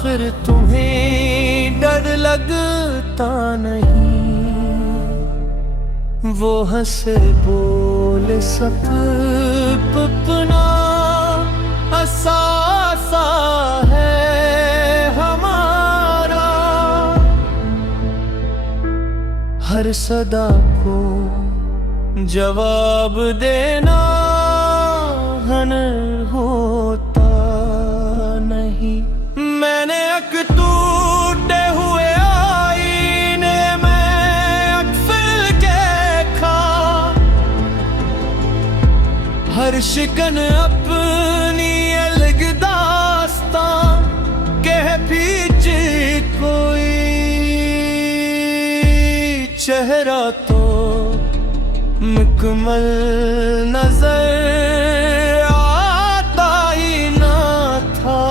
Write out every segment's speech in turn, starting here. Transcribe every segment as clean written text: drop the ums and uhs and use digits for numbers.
आखिर तुम्हें डर लगता नहीं, वो हंसे बोले सब अपना असासा है हमारा। हर सदा को जवाब देना हनर होता नहीं। मैंने एक टूटे हुए आईने में अक्फिल के खा, हर शिकन अपनी अलग दास्तां कह पीछे कोई चेहरा तो मुकम्मल नजर आता ही ना था।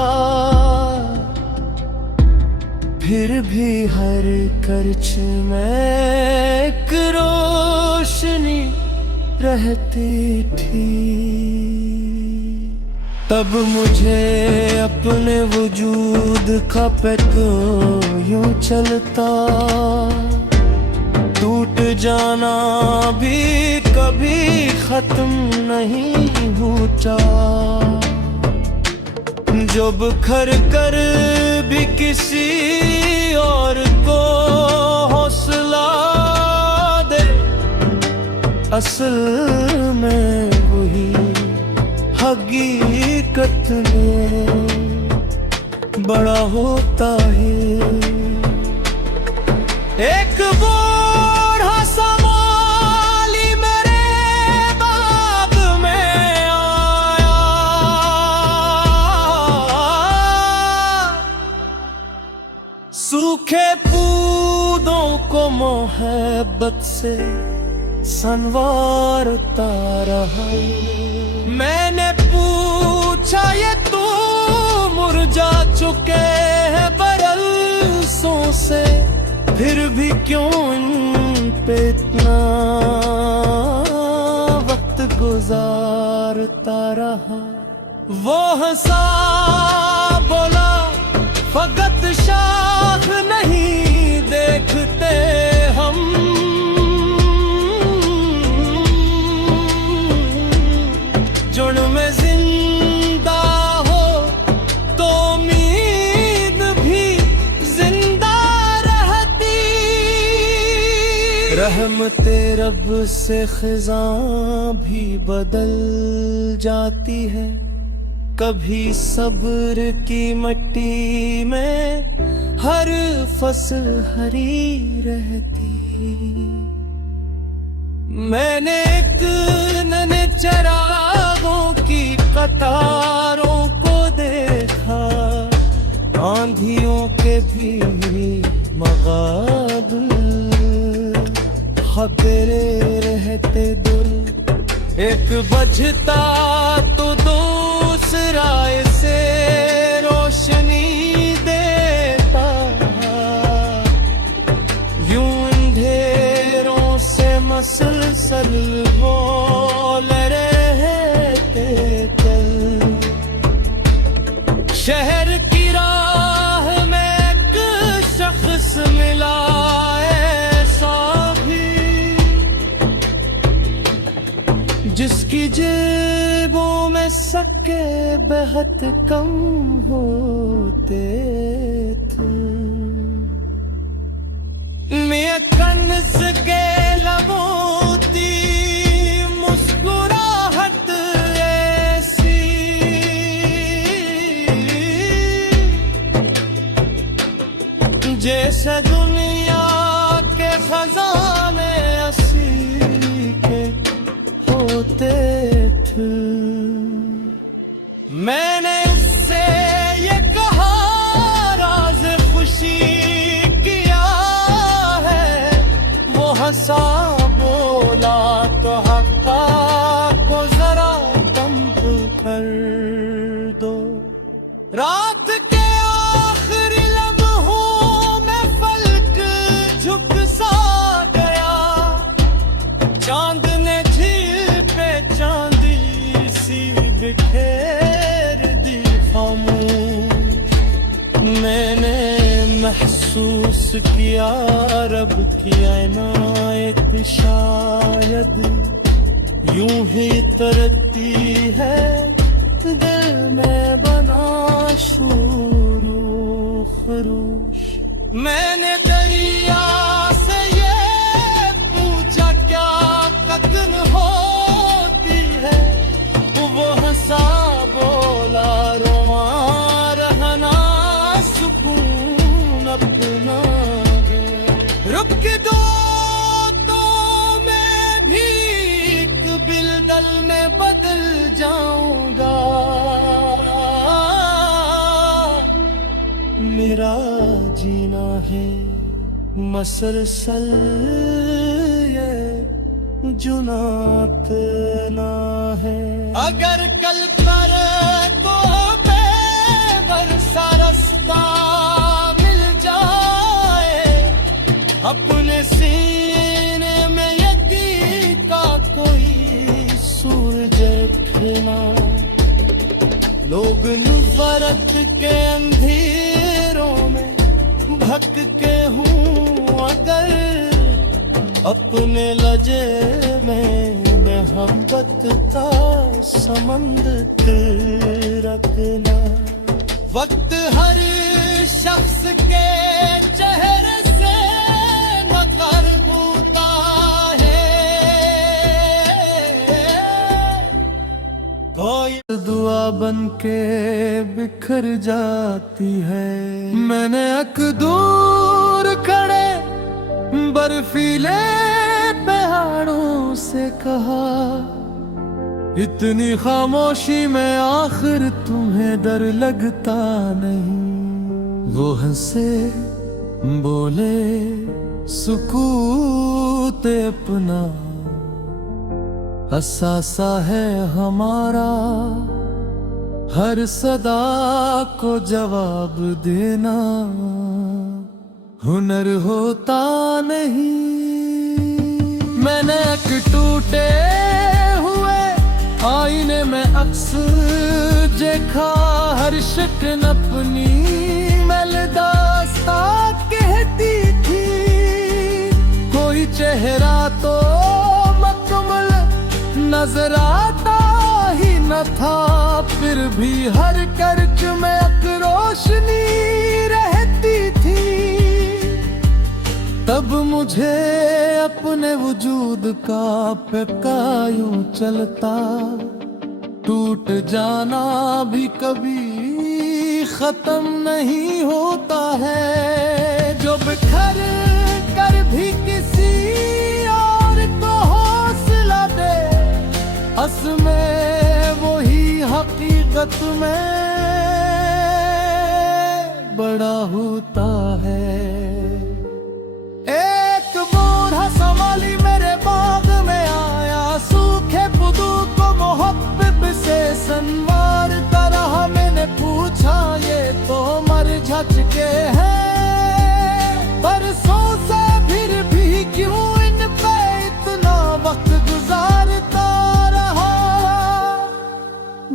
फिर भी हर करच में एक रोशनी रहती थी। तब मुझे अपने वजूद का पता यूं चलता, टूट जाना भी कभी खत्म नहीं होता। जो बिखर कर भी किसी और को हौसला दे, असल में वही हकीकत में बड़ा होता है। एक बूढ़ा सा माली मेरे बाग में आया, सूखे पौधों को मोहब्बत से संवारता रहा। मैंने पूछा ये तू मुरझा चुके हैं बरसों से, फिर भी क्यों इन पे इतना वक्त गुजारता रहा। वो हंसा बोला फकत शाख नहीं देखते हम, जुड़ में जिंदा हो तो उम्मीद भी जिंदा रहती। रहमते रब से खिज़ां भी बदल जाती है, कभी सब्र की मिट्टी में हर फसल हरी रहती। मैंने एक नन्हे चरागों की कतारों को देखा, आंधियों के भी मगाबल खतरे रहते दिल। एक बजता तो दूसरा से रोशनी देता, यूं अंधेरों से मसलसल बोल रहते चल। शहर की राह में एक शख्स मिला ऐसा भी, जिसकी जेबों में सके बेहद कम होते थे। मैं कन्स के लबों की मुस्कुराहट ऐसी, जैसे दुनिया के खजाने असी के होते थे। मैंने उससे ये कहा राज खुशी किया है, वो हंसा बोला तो हक्का को जरा कम कर दो। रात के आखिरी लम्हों में फलक झुक सा गया, चांद ने झील पे चांदी सी बिखेर दी खामोश। मैं महसूस किया रब की इनायत शायद यूं ही तरती है दिल में बना शुरू खरूश। मैंने दरिया से ये पूछा क्या कदर होती है, वो हंसा बोला रोमा रहना सुकून अपना है। रुक दो तो मैं भी एक बिलदल में बदल जाऊंगा। मेरा जीना है मसलसल ये जुनात ना है। अगर कल पर तो बेवरसा रास्ता मिल जाए, अपने सीने में यदि का कोई सूरज खिला, लोग नफरत के अंधेरों में भटक के हूँ अगर, अपने लजे में मोहब्बत का समंदर रखना। वक्त हर शख्स के चेहरे से मकर होता है, कोई दुआ बन के बिखर जाती है। मैंने अक दूर खड़े बर्फीले पहाड़ों से कहा, इतनी खामोशी में आखिर तुम्हें डर लगता नहीं। वो हंसे बोले सुकूत अपना असासा है हमारा, हर सदा को जवाब देना हुनर होता नहीं। मैंने एक टूटे हुए आईने में अक्स देखा, हर शिकन अपनी मेलदास्ता कहती थी। कोई चेहरा तो मुकम्मल नजर आता ही न था, फिर भी हर कर्ज में एक रोशनी रहती थी। तब मुझे अपने वजूद का फिक्र यूं चलता, टूट जाना भी कभी खत्म नहीं होता है। जो बिखर कर भी किसी और को हौसला दे, असमें वही हकीकत में बड़ा होता है। एक बूढ़ा सवाली मेरे बाग में आया, सूखे पुदू को मोहब्बत से संवारता रहा। मैंने पूछा ये तो मर झचके हैं, बरसों से फिर भी क्यों इन पे इतना वक्त गुजारता रहा।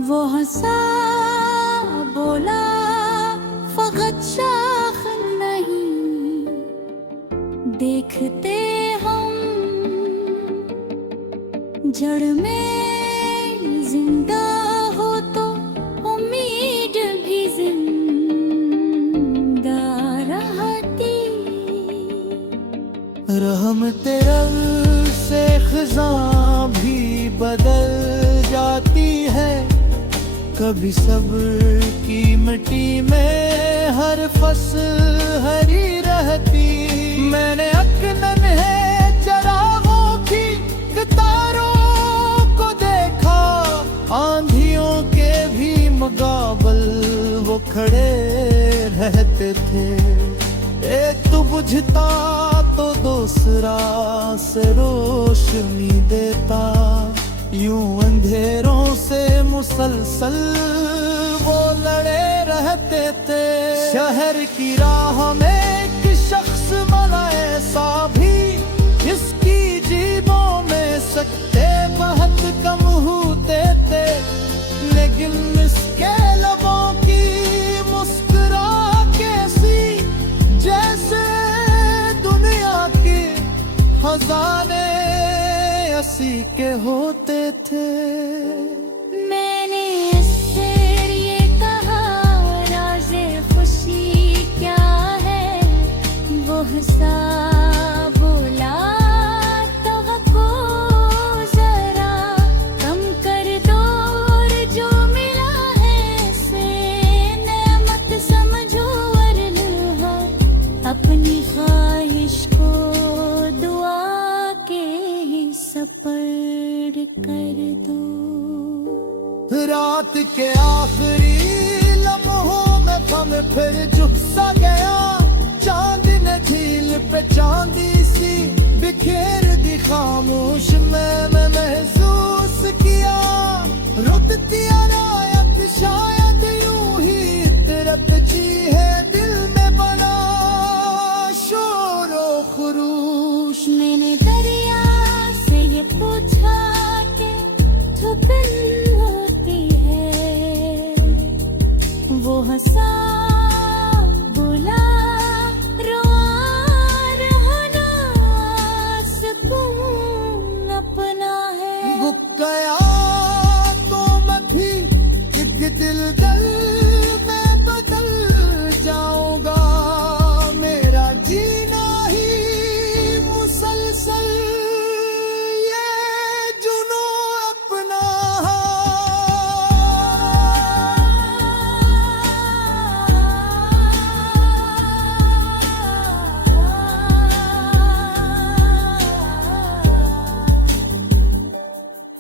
वो हंसा बोला फकत शाख नहीं, देखते हम जड़ में जिंदा हो तो उम्मीद भी जिंदा रहती। रहमते रब से ख़ज़ां भी बदल जाती है, कभी सब्र की मिट्टी में हर फसल हरी रहती। मैंने अकनन है चरागों की तारों को देखा, आंधियों के भी मुकाबल वो खड़े रहते थे। एक तो बुझता तो दूसरा से रोशनी देता, यूं अंधेरों से मुसलसल वो लड़े रहते थे। शहर की राह में एक शख्स मिला ऐसा भी, इसकी जीबों में सकते बहुत कम होते थे, लेकिन इसके लबों की मुस्कुरा कैसी से। मैंने इससे ये कहा राज़े खुशी क्या है, वो हंसा बोला तवक्को जरा कम कर दो, और जो मिला है इसे नेमत समझो, वरना अपनी ख्वाहिश को दुआ के सपर्द कर दो। रात के आखिरी लम्हों में खम फिर झुक सा गया, चांद ने झील पे चांदी सी बिखेर दी, खामोश मैं महसूस किया रुकती रायत शायद यूं ही इतरत जी है दिल में बना शोरो खरूश। मैंने दरिया से ये पूछा कि जो दिल होती है, वो हंसा बोला रोआ रहना सुकून अपना है। रुक गया तो मैं भी एक दिल दल में बदल जाऊंगा, मेरा जीना ही मुसलसल ये जुनून अपना।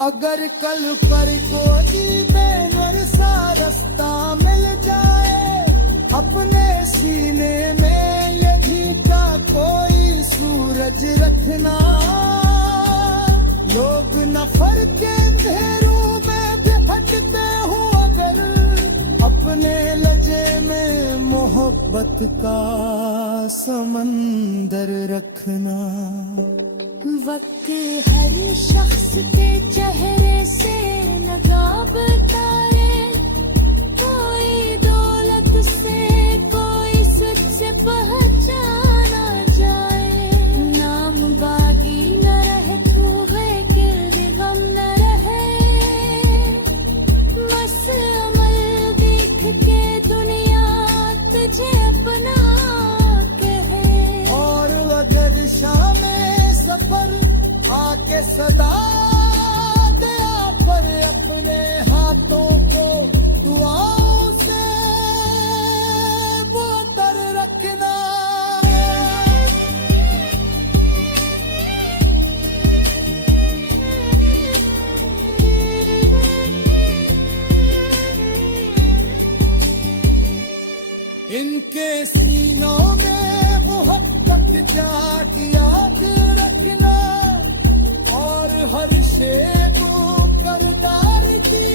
अगर कल पर कोई बेनूर सा रास्ता मिल जाए, अपने सीने में यही का कोई सूरज रखना, लोग नफर के अंधेरों में भी भटकते हो, अगर अपने लजे में मोहब्बत का समंदर रखना। वक्त हर शख्स के चेहरे से नकाब उतारे, कोई दौलत से कोई सुख से पहचाना जाए, नाम बागी न रहे खूबे गिर्द गम न रहे, बस अमल देख के दुनिया तुझे अपना कहे। और अगर शाम सफर आके सदा दे पर अपने हाथों को दुआओं से वो तर रखना। इनके सीनों में मोहब्बत जाग याद रखना, और हर शेर को करदार की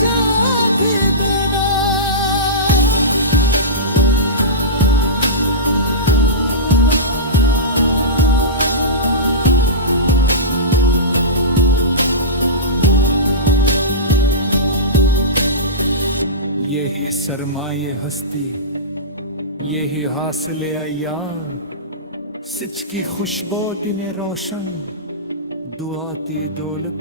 जाग देना। यही सरमाए हस्ती, यही हासिले अय्यार, सिच की खुशबू दिने रोशन, दुआती दौलत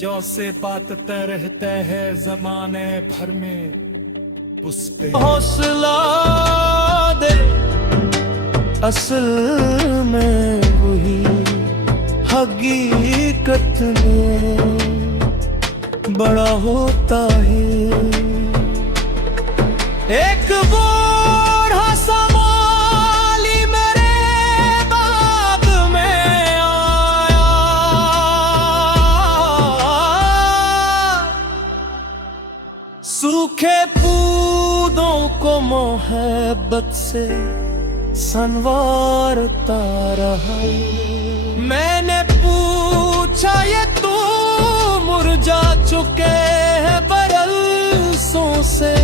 जो से बातते रहते हैं जमाने भर में, उस पे हौसला दे असल में वही हकीकत में बड़ा होता है। एक बूढ़ा सा माली मेरे बाग में आया, सूखे पौधों को मोहब्बत से संवारता रहा। मैंने पूछा ये तू मुरझा चुके हैं बरसों से,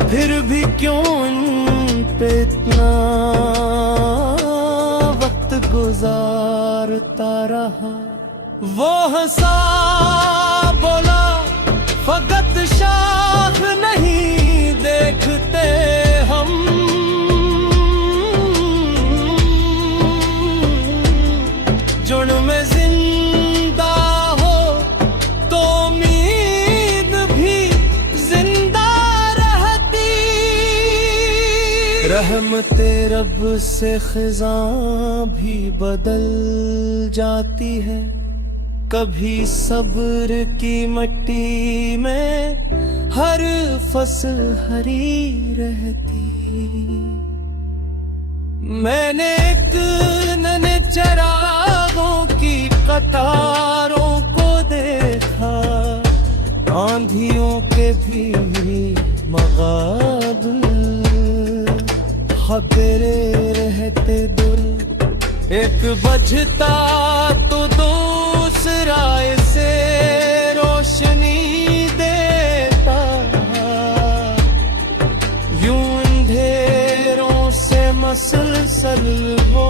फिर भी क्यों इन पे इतना वक्त गुजारता रहा। वो हंसा बोला फकत शाख नहीं देखते हम, जुड़ में जिंदा हो रहमते रब से खिज़ां भी बदल जाती है, कभी सब्र की मिट्टी में हर फसल हरी रहती। मैंने एक नन्हे चरागों की कतारों को देखा, आंधियों के भी मगाबल, तेरे रहते दिल एक बजता तो दूसरा इसे रोशनी देता, यूं अंधेरों से मसलसल वो